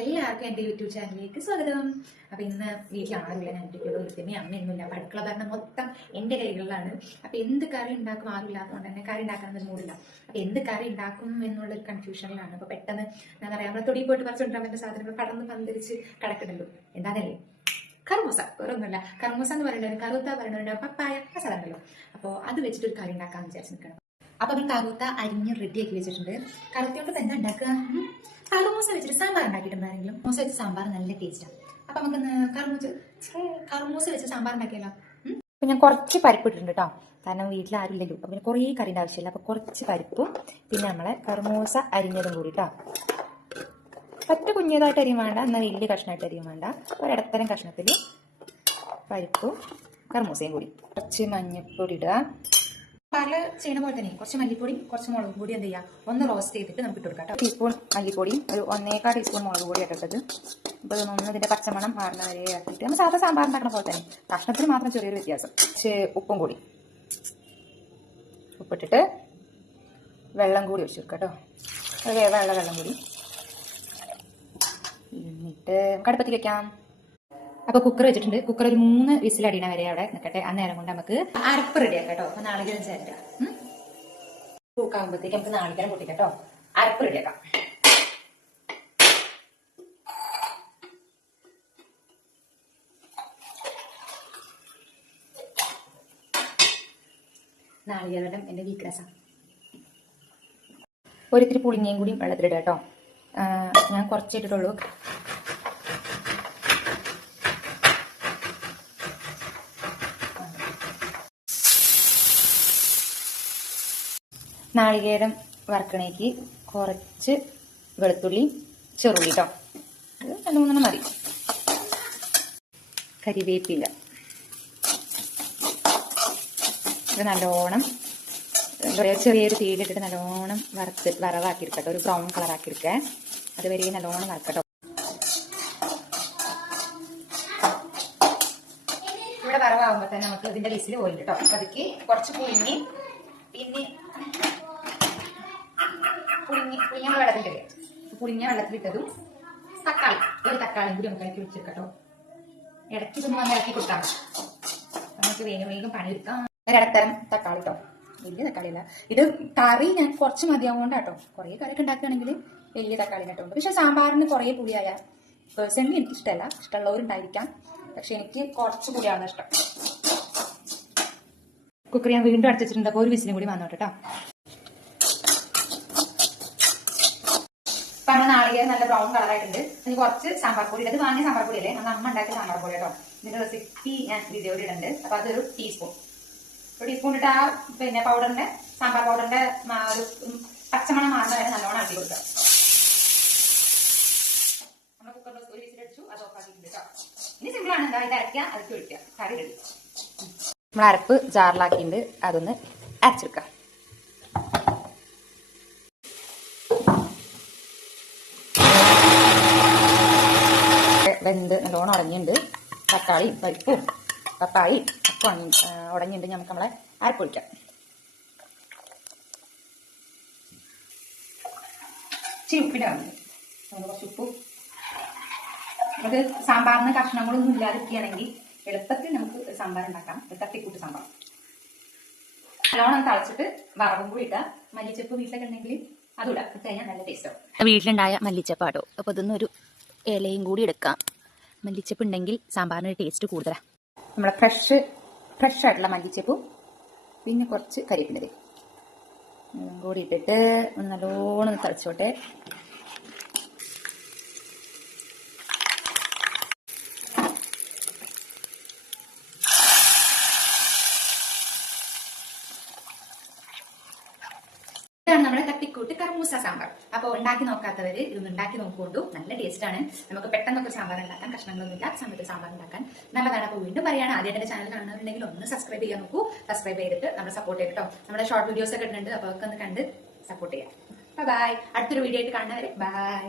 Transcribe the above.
എല്ലാവർക്കും എന്റെ യൂട്യൂബ് ചാനലിലേക്ക് സ്വാഗതം. അപ്പൊ ഇന്ന് വീട്ടിൽ ഞാൻ ഒറ്റയ്ക്കുള്ളൂ വീട്ടിൽ അമ്മയൊന്നുമില്ല അപ്പൊ അടുക്കള ഭരണം മൊത്തം എന്റെ കൈകളിലാണ്. അപ്പൊ എന്ത് കറി ഉണ്ടാക്കും? ആരുമില്ലാത്തതുകൊണ്ട് തന്നെ കറി ഉണ്ടാക്കാൻ ഒരു മൂടില്ല. അപ്പൊ എന്ത് കറി ഉണ്ടാക്കും എന്നുള്ള ഒരു കൺഫ്യൂഷനിലാണ് അപ്പൊ പെട്ടെന്ന് ഞാൻ പറയാം നമ്മളെ തൊടി പോയിട്ട് പറിച്ചുകൊണ്ടിരാൻ പറ്റുന്ന സാധനങ്ങൾ കടന്ന് പന്തിരിച്ച് കിടക്കണല്ലോ എന്താണല്ലേ? കർമൂസ വേറൊന്നുമില്ല. കർമൂസ എന്ന് പറയുന്നത് കറുത്ത പറയുന്നത് പപ്പായ സാധനമല്ലോ അപ്പോൾ അത് വെച്ചിട്ട് ഒരു കറി ഉണ്ടാക്കാന്ന് വിചാരിച്ച് നിൽക്കണം അപ്പൊ നമ്മൾ കറുത്ത അരിഞ്ഞ് റെഡിയാക്കി വെച്ചിട്ടുണ്ട്. കറുത്തോണ്ട് തന്നെ ഉണ്ടാക്കുക. കറുമൂസ വെച്ചിട്ട് സാമ്പാർ ഉണ്ടാക്കിയിട്ടുണ്ടായിരുന്നെങ്കിലും മൂസ വെച്ച് സാമ്പാർ നല്ല ടേസ്റ്റാണ് അപ്പൊ നമുക്ക് കറുമൂസ് കറുമൂസ വെച്ച് സാമ്പാർ ഉണ്ടാക്കിയല്ലോ അപ്പൊ ഞാൻ കുറച്ച് പരിപ്പ് ഇട്ടിട്ടുണ്ട് കേട്ടോ കാരണം വീട്ടിൽ ആരും ഇല്ലല്ലോ. അപ്പൊ പിന്നെ കുറേ കറിന്റെ ആവശ്യമില്ല. അപ്പൊ കുറച്ച് പരിപ്പും പിന്നെ നമ്മളെ കറുമൂസ അരിഞ്ഞതും കൂടി കേട്ടോ പറ്റ കുഞ്ഞതായിട്ട് അരിയും വേണ്ട. എന്നാൽ വലിയ കഷ്ണമായിട്ട് അരിയും വേണ്ട. ഒരിടത്തരം കഷ്ണത്തിൽ പരിപ്പും കർമൂസയും കൂടി. കുറച്ച് മഞ്ഞപ്പൊടി ഇടുക. പല ചെയ്യണ പോലെ തന്നെ. കുറച്ച് മല്ലിപ്പൊടിയും കുറച്ച് മുളക് പൊടി എന്ത് ചെയ്യാം? ഒന്ന് റോസ്റ്റ് ചെയ്തിട്ട് നമുക്ക് ഇട്ട് കൊടുക്കാം ടീസ്പൂൺ മല്ലിപ്പൊടിയും ഒരു ഒന്നേക്കാൾ ടീസ്പൂൺ മുളക് പൊടി ഇട്ടത്. അപ്പോൾ ഒന്ന് ഇതിന്റെ പച്ചമണം പാർന്ന വരെ ആക്കിയിട്ട് നമ്മൾ സാധാ സാമ്പാർ ഉണ്ടാക്കുന്ന പോലെ തന്നെ. കഷ്ണത്തിന് മാത്രം ചെറിയൊരു വ്യത്യാസം. ഉപ്പും കൂടി. ഉപ്പിട്ടിട്ട് വെള്ളം കൂടി ഒഴിച്ചു കേട്ടോ. ഒരു വേവുള്ള വെള്ളം കൂടി. എന്നിട്ട് നമുക്ക് അടുപ്പത്തിൽ വെക്കാം. അപ്പൊ കുക്കർ വെച്ചിട്ടുണ്ട്. കുക്കർ ഒരു മൂന്ന് വിസിൽ അടിയണ വരെ അവിടെ നിൽക്കട്ടെ ആ നേരം കൊണ്ട് നമുക്ക് അരപ്പ് റെഡിയാക്കാം കേട്ടോ. അപ്പൊ നാളികേരം ചേരാം കൂക്കാകുമ്പോഴത്തേക്ക് നമുക്ക് നാളികേരം പൊട്ടിക്കട്ടോ അരപ്പ് റെഡിയാക്കാം നാളികേരം എന്റെ വീക്ക്നെസ്സാണ് ഒരിത്തിരി പുളിങ്ങയും കൂടി വെള്ളത്തിലിടുക കേട്ടോ. ഞാൻ കുറച്ചിട്ടിട്ടുള്ളൂ. നാളികേരം വറക്കണേക്ക് കുറച്ച് വെളുത്തുള്ളി ചെറുള്ളി കേട്ടോ അത് മൂന്നെണ്ണം മതി. കരിവേപ്പില. ഇത് നല്ലോണം ചെറിയൊരു തീയിലിട്ടിട്ട് നല്ലോണം വറുത്ത് വറവാക്കി എടുക്കട്ടെ ഒരു ബ്രൗൺ കളറാക്കി എടുക്കേ അതുവരെ നല്ലോണം വറക്കട്ടോ. ഇവിടെ വറവാകുമ്പോൾ തന്നെ നമുക്ക് ഇതിന്റെ വിസിൽ പോയിട്ടോ അതൊക്കെ കുറച്ച് പുളിങ്ങി പിന്നെ പുളിങ്ങി പുളിഞ്ഞ വെള്ളത്തിലിടുക പുളിഞ്ഞ വെള്ളത്തിലിട്ടതും തക്കാളി ഒരു തക്കാളി കൂടി നമുക്ക് ഇളക്കി വെച്ചെടുക്കട്ടോ ഇടയ്ക്ക് വന്ന് ഇളക്കി കൊടുക്കാം നമുക്ക് വേഗം വേഗം പണിയെടുക്കാം. ഒരിടത്തരം തക്കാളി കേട്ടോ വലിയ തക്കാളി അല്ല ഇത് കറി ഞാൻ കുറച്ച് മതിയാവുകൊണ്ടാട്ടോ കുറേ കറിയൊക്കെ ഉണ്ടാക്കുകയാണെങ്കിൽ വലിയ തക്കാളി കേട്ടോ പക്ഷെ സാമ്പാറിന് കുറേ പുളിയായ പേഴ്സണലി എനിക്ക് ഇഷ്ടമല്ല ഇഷ്ടമുള്ളവരുണ്ടായിരിക്കാം. പക്ഷെ എനിക്ക് കുറച്ച് പുളിയാണ് ഇഷ്ടം. കുക്കർ ഞാൻ വീണ്ടും അടച്ചിട്ടുണ്ട് അപ്പോൾ ഒരു വിസിലും കൂടി വന്നോട്ടെ കേട്ടോ പറഞ്ഞ നാളികേരം നല്ല ബ്രൗൺ കളറായിട്ടുണ്ട് ഇനി കുറച്ച് സാമ്പാർ പൊടി ഇത് വാങ്ങിയ സാമ്പാർ പൊടി അല്ലേ അത് അമ്മ ഉണ്ടാക്കിയ സാമ്പാർ പൊടി കേട്ടോ. ഇതിന്റെ റെസിപ്പി ഞാൻ വീഡിയോയിൽ ഇടുന്നുണ്ട്. അപ്പൊ അതൊരു ടീസ്പൂൺ ഒരു ടീസ്പൂൺ ഇട്ട് ആ പിന്നെ പൗഡറിന്റെ സാമ്പാർ പൗഡറിന്റെ ഒരു പച്ചമണം മാറുന്ന വരെ നല്ലോണം ആക്കി കൊടുക്കുക. നമ്മൾ കുക്കറിൽ ഒരു വിസിലടിച്ചു അത് ഇനി സിമ്പിളാണ് എന്താ ഇത് അരയ്ക്കുക അരക്കി ഒഴിക്കുക. കറി റെഡി നമ്മൾ അരപ്പ് ജാറിലാക്കിയിട്ടുണ്ട്. അതൊന്ന് അരച്ചെടുക്കാം. വെന്ത് നല്ലോണം ഉടഞ്ഞിട്ടുണ്ട് തക്കാളി പരിപ്പും പപ്പായി ഒക്കെ ഉടഞ്ഞിട്ടുണ്ട്. നമുക്ക് നമ്മളെ അരപ്പൊഴിക്കാം ഇച്ചിരി ഉപ്പിടാണ് കുറച്ച് ഉപ്പും. സാമ്പാറിന് കഷ്ണങ്ങളൊന്നും ഇല്ലാതിരിക്കുകയാണെങ്കിൽ എളുപ്പത്തിൽ നമുക്ക് സാമ്പാർ ഉണ്ടാക്കാം. ഒരു തട്ടിക്കൂട്ട് സാമ്പാർ. നല്ലോണം തളച്ചിട്ട് വറവും കൂടി ഇട്ടാൽ മല്ലിച്ചപ്പ് വീട്ടിലൊക്കെ ഉണ്ടെങ്കിൽ അതും ഇടാം. ഇട്ട് കഴിഞ്ഞാൽ നല്ല ടേസ്റ്റ് ആവും. വീട്ടിലുണ്ടായ മല്ലിച്ചപ്പാടോ. അപ്പോൾ ഇതൊന്നൊരു ഇലയും കൂടി എടുക്കാം. മല്ലിച്ചപ്പ് ഉണ്ടെങ്കിൽ സാമ്പാറിന് ടേസ്റ്റ് കൂടുതലാണ് നമ്മളെ ഫ്രഷ് ഫ്രഷ് ആയിട്ടുള്ള മല്ലിച്ചപ്പും പിന്നെ കുറച്ച് കരിപ്പിനത് ഇതും കൂടി ഇട്ടിട്ട് നല്ലോണം തളിച്ചോട്ടെ. തട്ടിക്കൂട്ട് കർമൂസ സാമ്പാർ അപ്പോൾ ഉണ്ടാക്കി നോക്കാത്തവര് ഇതൊന്ന് ഉണ്ടാക്കി നോക്കുകൊണ്ടു. നല്ല ടേസ്റ്റ് ആണ്. നമുക്ക് പെട്ടെന്നൊക്കെ സാമ്പാർ ഉണ്ടാക്കാൻ കഷ്ണങ്ങളൊന്നും ഇല്ലാത്ത സമയത്ത് സാമ്പാർ ഉണ്ടാക്കാൻ. നല്ലതാണ് അപ്പോൾ വീണ്ടും പറയാണ്. ആദ്യം എന്റെ ചാനൽ കാണുന്നുണ്ടെങ്കിൽ ഒന്ന് സബ്സ്ക്രൈബ് ചെയ്യാൻ നോക്കൂ. സബ്സ്ക്രൈബ് ചെയ്തിട്ട് നമ്മൾ സപ്പോർട്ട് ചെയ്തിട്ടോ നമ്മുടെ ഷോർട്ട് വീഡിയോസ് ഒക്കെ ഇടുന്നുണ്ട്. അപ്പോൾ ഒക്കെ ഒന്ന് കണ്ട് സപ്പോർട്ട് ചെയ്യാം. ബൈ അടുത്തൊരു വീഡിയോ ആയിട്ട് കാണുന്നവരെ ബൈ